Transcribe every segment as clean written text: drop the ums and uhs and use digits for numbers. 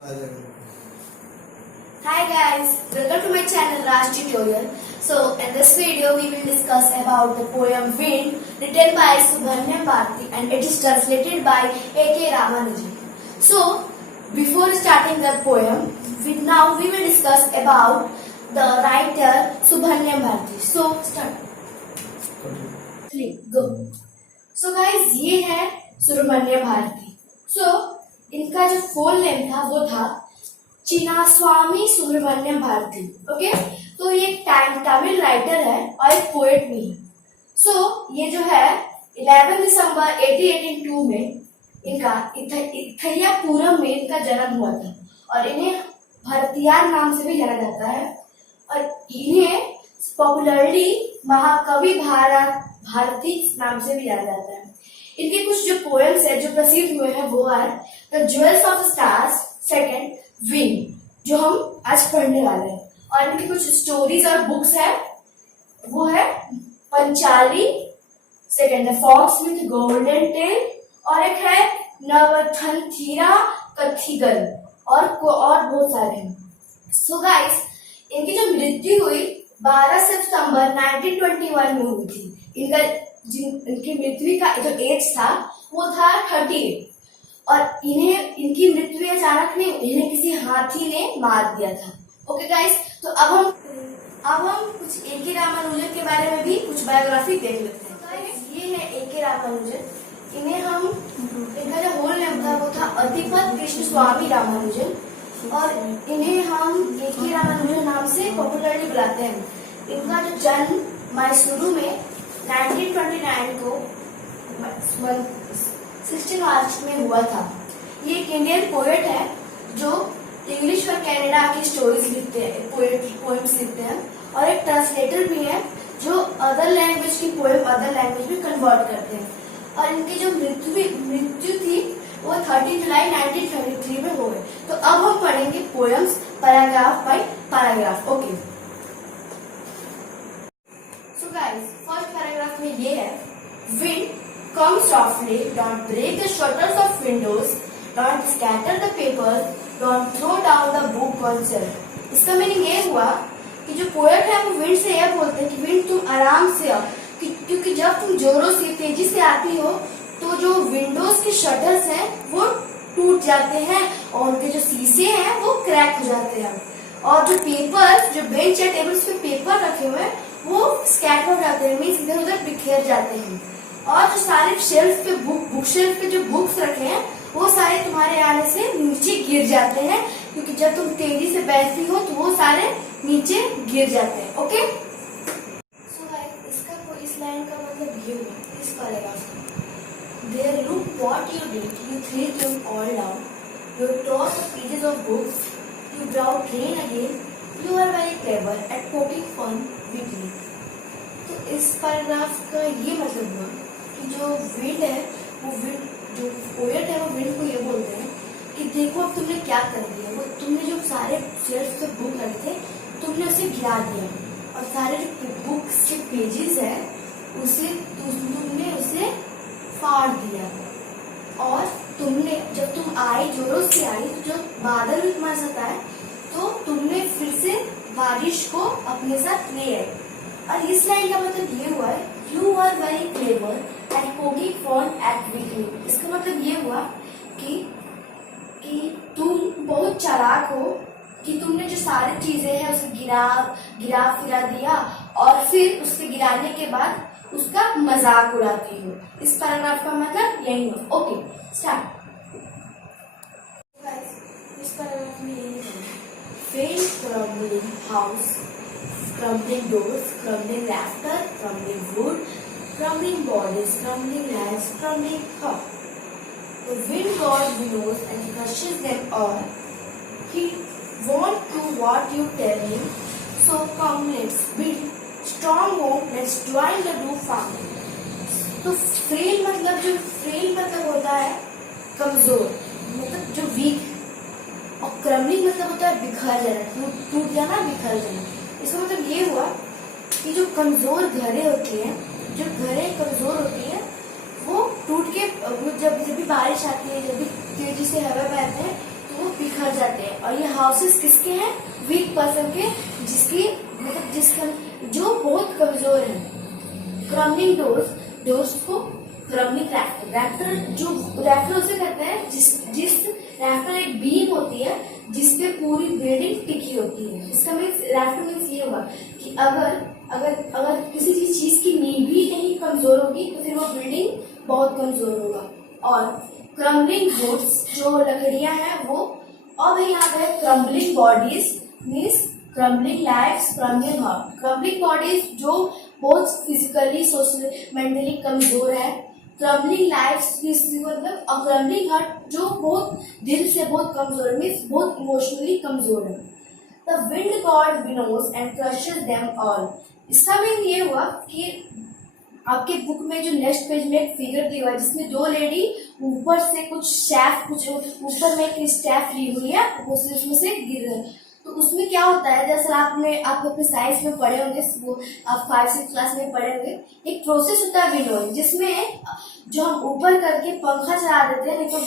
Hi guys, welcome to my channel Raj Tutorial. So in this video we will discuss about the poem Wind written by Subramanyam Bharati and it is translated by A.K. Ramanujan. So before starting the poem, now we will discuss about the writer Subramanyam Bharati. So start. Go. So guys ये है Subramaniam Bharti. So इनका जो full name था वो था Chinnaswamy Subramaniam Bharti. Okay, तो ये Tamil writer है और एक पोएट भी है. सो ये जो है 11 दिसंबर 1882 में इनका इथैयापुरम में इनका जन्म हुआ था और इन्हें भारतीयार नाम से भी जाना जाता है और इन्हें पॉपुलरली महाकवि भारती नाम से भी जाना जाता है. इनके कुछ जो पोएम्स है जो प्रसिद्ध हुए हैं वो है the jewels of stars, second wind जो हम आज पढ़ने वाले हैं, और इनकी कुछ स्टोरीज और बुक्स है वो है पंचाली, सेकंड है फॉक्स विथ गोल्डन टेल और एक है नवथनथीरा कथिगल और बहुत सारे हैं. सो गाइस इनकी जो मृत्यु हुई 12 सितंबर 1921 में हुई थी. इनकी मृत्यु का जो एज था वो था 38 और इनकी मृत्यु अचानक नहीं, इन्हें किसी हाथी ने मार दिया था. ओके गाइस, तो अब हम कुछ ए.के. रामानुजन के बारे में भी कुछ बायोग्राफी देख लेते हैं. गाइस ये है ए.के. रामानुजन. इनका जो होल नेम था वो था अधिपत कृष्ण स्वामी रामानुजन और इन्हें हम ए.के. रामानुजन नाम से पॉपुलरली बुलाते हैं. इनका जो जन्म मैसूरू में 1929 को 16 मार्च में हुआ था. ये एक इंडियन पोएट है जो इंग्लिश और कनाडा की स्टोरीज लिखते हैं, पोएम्स लिखते हैं और एक ट्रांसलेटर भी है जो अदर लैंग्वेज की पोएम अदर लैंग्वेज में कन्वर्ट करते हैं. और इनकी जो मृत्यु थी वो 30 जुलाई 1933 में हो गई. तो अब हम पढ़ेंगे poems paragraph by paragraph. Okay, so guys first paragraph में ये है wind come softly, don't break the shutters of windows, don't scatter the papers, don't throw down the book on shelf. इसका मीनिंग ये हुआ कि जो पोएट है वो विंड से यह बोलते हैं कि विंड तुम आराम से आओ, क्योंकि जब तुम जोरों से तेजी से आती हो तो जो विंडोज के शटर्स हैं वो टूट जाते हैं और उनके जो शीशे हैं वो क्रैक हो जाते हैं और जो पेपर, जो बेंच या टेबल्स पे पेपर रखे हुए हैं वो स्कैटर हो जाते हैं, मीन्स इधर उधर बिखेर जाते हैं. और जो सारे शेल्फ पे बुक शेल्फ पे जो बुक्स रखे हैं वो सारे तुम्हारे आने से नीचे गिर जाते हैं, क्योंकि जब तुम तेजी से बैठती हो तो वो सारे नीचे गिर जाते हैं. ओके, सो गाइस इसका इस लाइन का मतलब ये हुआ इस पैराग्राफ में. There look what you did, you threw them all down, you toss the pages of books, you brought rain again, you are very clever at poking fun with me. तो इस paragraph का ये मतलब हुआ कि जो wind है वो जो पोएट है वो विंड को ये बोलते हैं कि देखो अब तुमने क्या कर दिया, वो तुमने जो सारे शेल्फ पे बुक रखे थे तुमने उसे गिरा दिया और सारे जो बुक्स के पेजेस है तुमने उसे फाड़ दिया और तुमने जब तुम आई जोरों से आई तो जो बादल भी तुम्हारे साथ आए तो तुमने फिर से बारिश को अपने साथ ले आए. और इस लाइन का मतलब ये हुआ है you are very clever at poking fun at weakly. इसका मतलब ये हुआ कि तुम बहुत चालाक हो कि तुमने जो सारी चीजें हैं उसे गिरा फिरा दिया और फिर उसके गिराने के बाद उसका मजाक उड़ाती हो. इस पैराग्राफ का मतलब यही हुआ. Okay, start. इस पैराग्राफ में यही है fail crumbling house, crumbling doors, crumbling laughter, crumbling wood, crumbling bodies, crumbling lands, crumbling cup. The wind god blows and crushes them all. He won't do what you tell him. So come, let's build strong home. Let's join the roof farm. तो frail मतलब होता है कमजोर, मतलब जो week, और crumbling मतलब होता है बिखर जाना, टूट जाना, बिखर जाना. इसका मतलब ये हुआ कि जो कमजोर घरें होती हैं, जो घरें कमजोर होती हैं वो टूट के जब भी बारिश आती है, जब भी तेजी से हवा बहते हैं तो वो बिखर जाते हैं। और ये हाउसेस किसके हैं? वीक पर्सन के, जिसका जो बहुत कमजोर है। क्रम्बलिंग डोर्स को क्रम्बलिंग रैफ्टर जो रैफ्टर उसे कहते हैं जिस रैफ्टर एक बीम होती है जिसपे पूरी बिल्डिंग टिकी होती है। इसका मीन्स रैफ्टर मीन्स ये हुआ कि अगर किसी चीज की नींव भी नहीं कमजोर होगी तो फिर वो बिल्डिंग बहुत कमजोर होगा। और क्रम्बलिंग वुड्स जो लकड़ियां हैं वो, अब यहाँ पे crumbling bodies means crumbling lifes, crumbling heart. Crumbling bodies जो बहुत फिजिकली सोशली मेंटली कमजोर है। क्रम्बलिंग लाइफ्स मतलब क्रम्बलिंग हार्ट जो बहुत दिल से बहुत कमजोर है, मीन्स बहुत इमोशनली कमजोर है। The wind god winnows and crushes them all. इसका मीन ये हुआ कि आपके बुक में जो नेक्स्ट पेज में एक फिगर दिया हुआ है जिसमें दो लेडी ऊपर से कुछ ऊपर में एक स्टेप ली हुई है, उसमें से गिर रहे। तो उसमें क्या होता है, जैसे आप अपने साइंस में पढ़े होंगे, वो आप 5-6 क्लास में पढ़े होंगे, एक प्रोसेस होता है विंडोइंग, जिसमें जो हम ऊपर करके पंखा चला देते हैं, नहीं तो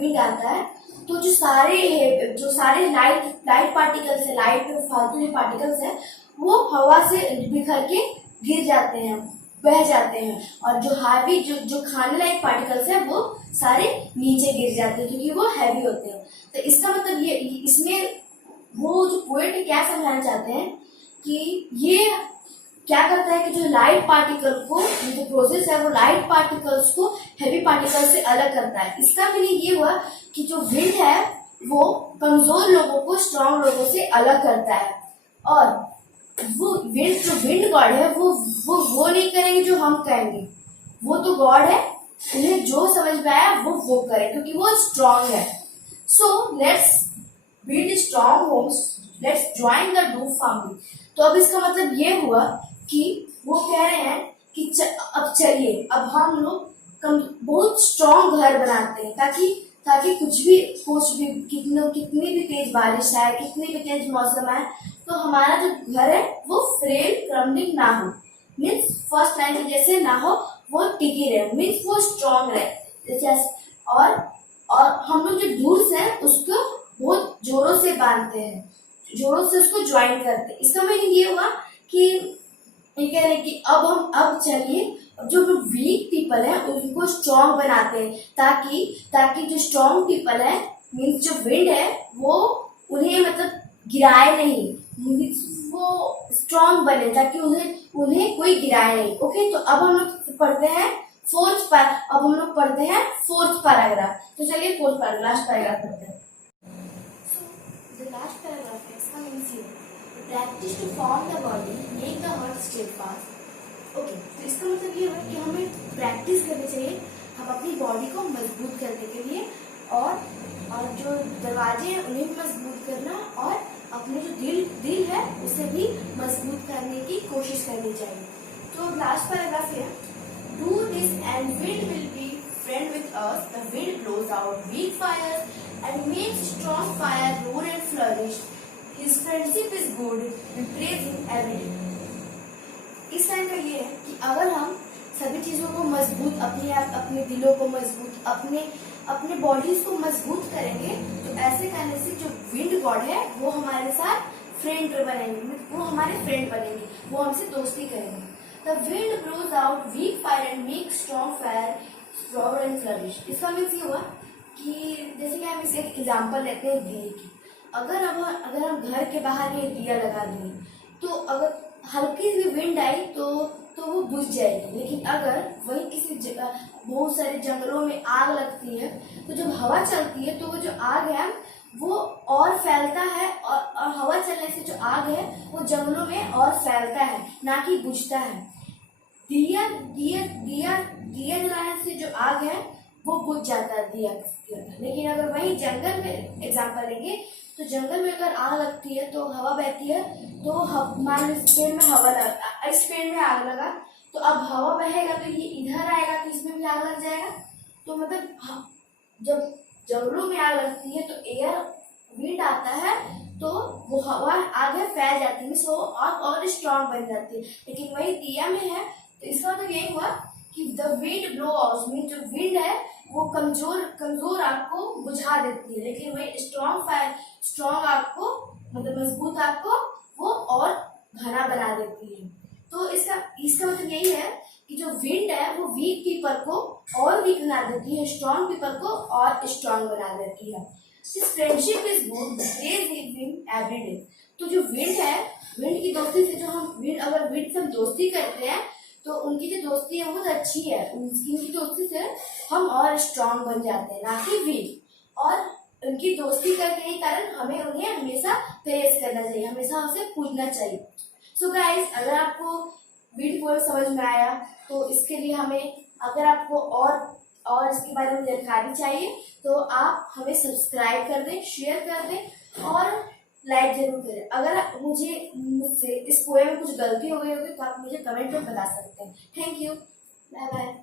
विंड आता है, तो जो सारे लाइट पार्टिकल्स है, लाइट फालतू के पार्टिकल्स है, वो हवा से बिखर के गिर जाते हैं, बह जाते हैं। और जो हैवी जो खाने लायक पार्टिकल्स है वो सारे नीचे गिर जाते हैं क्योंकि वो हैवी होते हैं। तो इसका मतलब ये, इसमें वो जो पोएट क्या समझाना चाहते हैं कि ये क्या करता है कि जो लाइट पार्टिकल को, जो प्रोसेस है वो लाइट पार्टिकल्स को हैवी पार्टिकल से अलग करता है। इसका मीनिंग ये हुआ कि जो विंड है वो कमजोर लोगों को स्ट्रांग लोगों से अलग करता है। और वो जो विंड गॉड है वो नहीं करेंगे जो हम कहेंगे, वो तो गॉड है, उन्हें जो समझ में आया वो करें क्योंकि वो स्ट्रांग है। So let's build strong homes, let's join the do family. तो अब इसका मतलब ये हुआ कि वो कह रहे हैं कि अब चलिए, अब हम लोग बहुत स्ट्रांग घर बनाते हैं ताकि कुछ भी कितनी भी तेज बारिश आए, कितनी भी तेज मौसम आए, तो हमारा जो घर है वो फ्रेल क्रम्बलिंग ना हो, मीन्स फर्स्ट लाइन की जैसे ना हो, वो टिकी रहे, मीन्स वो स्ट्रांग रहे जैसे। और हम लोग जो डूर्स हैं उसको बहुत जोरों से बांधते हैं, जोरों से उसको ज्वाइन करते हैं। इसका मीनिंग ये हुआ कि ये कह रहे हैं कि अब चलिए जो वीक पीपल है उनको स्ट्रांग बनाते हैं ताकि जो स्ट्रांग पीपल है मीन्स जो विंड है वो उन्हें मतलब गिराए नहीं, वो स्ट्रांग बने ताकि उन्हें कोई गिराए नहीं। ओके, तो अब हम लोग पढ़ते हैं फोर्थ पैराग्राफ। तो चलिए फोर्थ पैराग्राफ, लास्ट पैराग्राफ पढ़ते हैं। The last paragraph explains here. Practice to form the body, make the heart steadfast. Okay, तो इसका मतलब ये है कि हमें प्रैक्टिस करनी चाहिए हम अपनी बॉडी को मजबूत करने के लिए, और जो दरवाजे हैं उन्हें भी मजबूत करना, और अपने जो दिल है उसे भी मजबूत करने की कोशिश करनी चाहिए। तो लास्ट पैराग्राफ है, do this and wind will be friend with us. The wind blows out weak fire and makes strong fire roar and flourish. His friendship is good and praise him every day. इस time का ये है कि अगर हम सभी चीजों को मजबूत, अपने दिलों को मजबूत, अपने बॉडीज को मजबूत करेंगे, तो ऐसे करने से जो विंड गॉड है वो हमारे साथ फ्रेंड बनेंगे, वो हमारे फ्रेंड बनेंगे, वो हमसे दोस्ती करेंगे। The wind blows out weak fire and makes strong fire roar and flourish. इसका मीन्स ये हुआ कि जैसे कि हम इसे एक एग्जाम्पल लेते हैं दिए की। अगर हम घर के बाहर में दिया लगा देंगे तो अगर हल्की सी विंड आई तो वो बुझ जाएगी, लेकिन अगर वही किसी जगह बहुत सारे जंगलों में आग लगती है तो जब हवा चलती है तो वो जो आग है वो और फैलता है, और हवा चलने से जो आग है वो जंगलों में और फैलता है, ना कि बुझता है। दिया जलाने से जो आग है वो बुझ जाता है दिया, लेकिन अगर वही जंगल में एग्जांपल लेंगे तो जंगल में अगर आग लगती है तो हवा बहती है, तो मान लो इस पेड़ में इस पेड़ में आग लगा, तो अब हवा बहेगा तो ये इधर आएगा तो इसमें भी आग लग जाएगा। तो मतलब जब जंगलों में आग लगती है तो एयर विंड आता है तो वो हवा आगे फैल जाती है, वो और स्ट्रांग बन जाती है। लेकिन वही दिया में है तो इसका मतलब यही हुआ कि the wind blow out, mean जो विंड है वो कमजोर कमजोर आग को बुझा देती है, लेकिन वही स्ट्रॉन्ग आग को, मतलब मजबूत आग को वो और घना बना देती है। तो इसका इसका मतलब यही है कि जो विंड है वो वीक पीपल को और वीक बना देती है, स्ट्रॉन्ग पीपल को और स्ट्रॉन्ग बना देती है। This friendship is good, praise wind every day. तो जो विंड है, विंड की दोस्ती से जो हम अगर विंड से हम दोस्ती करते हैं तो उनकी जो दोस्ती है वो बहुत अच्छी है। उनकी दोस्ती से हम और स्ट्रॉन्ग बन जाते हैं, ना कि वीक। और उनकी दोस्ती करने के कारण हमें उन्हें हमेशा प्रेज करना चाहिए, हमेशा उनसे पूछना चाहिए। सो गाइस, अगर आपको विंड पोएम समझ में आया तो इसके लिए अगर आपको और इसके बारे में जानकारी चाहिए तो आप हमें सब्सक्राइब कर दें, शेयर कर दें और लाइक जरूर करें। अगर मुझसे इस पोएम में कुछ गलती हो गई होगी तो आप मुझे कमेंट में बता सकते हैं। Thank you, bye bye.